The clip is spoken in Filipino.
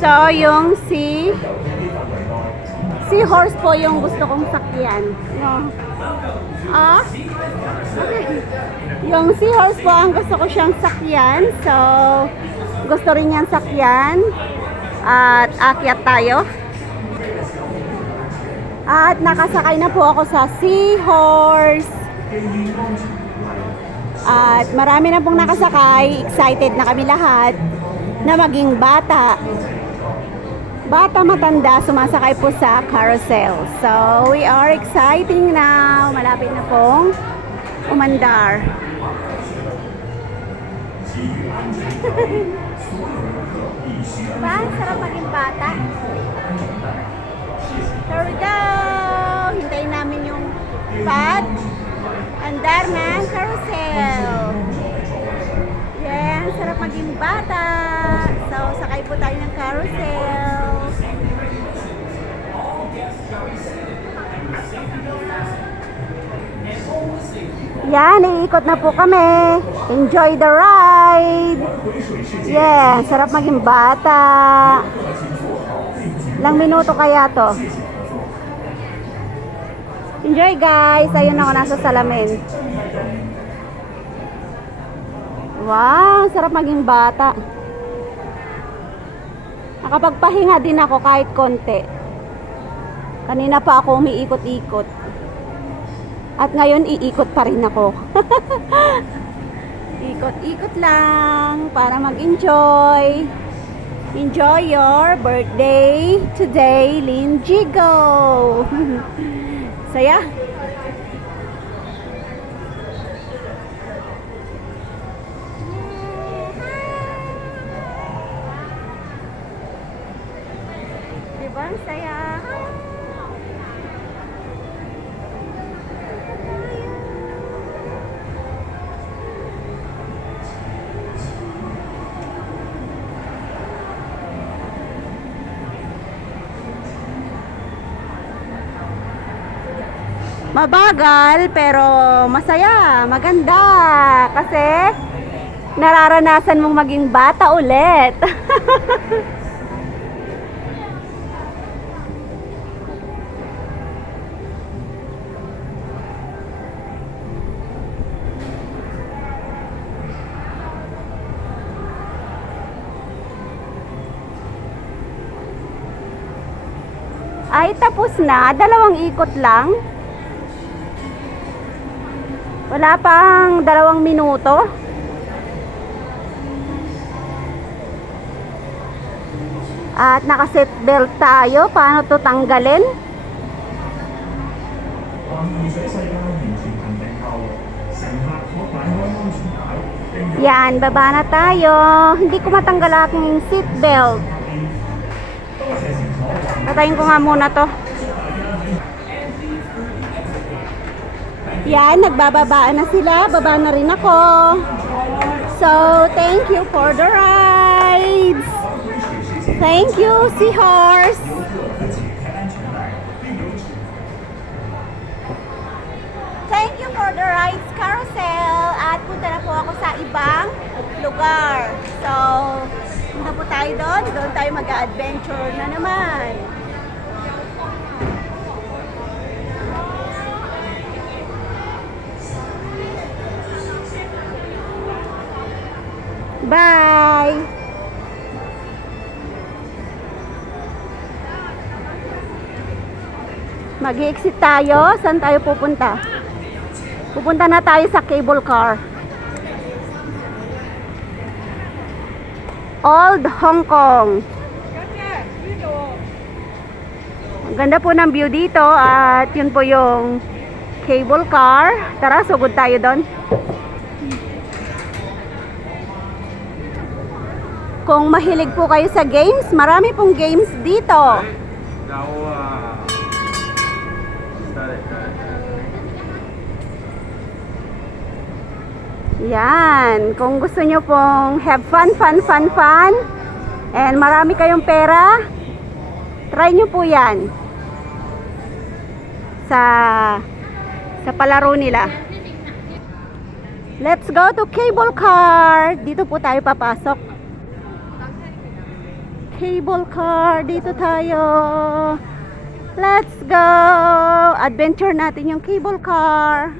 So, yung seahorse po yung gusto kong sakyan. Okay. Yung seahorse po ang gusto ko siyang sakyan. So, gusto rin niyang sakyan. At akyat tayo. At nakasakay na po ako sa seahorse. At marami na pong nakasakay. Excited na kami lahat na maging bata. Bata matanda, sumasakay po sa carousel. So, we are exciting now. Malapit na pong umandar. Diba? Sarap maging bata. Here we go! Hintayin namin yung andar ng carousel. Yeah, sarap maging bata. So, sakay po tayo ng carousel. Yan, iikot na po kami. Enjoy the ride. Yeah, sarap maging bata. Ilang minuto kaya to? Enjoy guys. Ayun ako nasa salamin. Wow, sarap maging bata. Nakapagpahinga din ako kahit konti. Kanina pa ako umiikot-ikot. At ngayon iikot pa rin ako. Ikot-ikot lang para mag-enjoy. Enjoy your birthday today, Lynn Jigo. Saya? Diba? Saya. Mabagal pero masaya, maganda kasi nararanasan mong maging bata ulit. Ay, tapos na, 2 ikot lang. Wala pang 2 minuto. At naka-seatbelt tayo. Paano to tanggalin? Yan, baba na tayo. Hindi ko matanggal aking seatbelt. Patayin ko nga muna to. Yan, nagbababaan na sila. Baba na rin ako. So, thank you for the rides. Thank you, seahorse. Thank you for the rides, carousel. At punta na po ako sa ibang lugar. So, punta po tayo doon. Doon tayo mag-adventure na naman. Bye! Mag-i-exit tayo. Saan tayo pupunta? Pupunta na tayo sa cable car. Old Hong Kong. Ang ganda po ng view dito. At yun po yung cable car. Tara, sugod tayo doon. Kung mahilig po kayo sa games, marami pong games dito. Yan, kung gusto nyo pong have fun, and marami kayong pera, try nyo po yan sa palaro nila. Let's go to cable car. Dito po tayo papasok. cable car. Dito tayo. Let's go! Adventure natin yung cable car.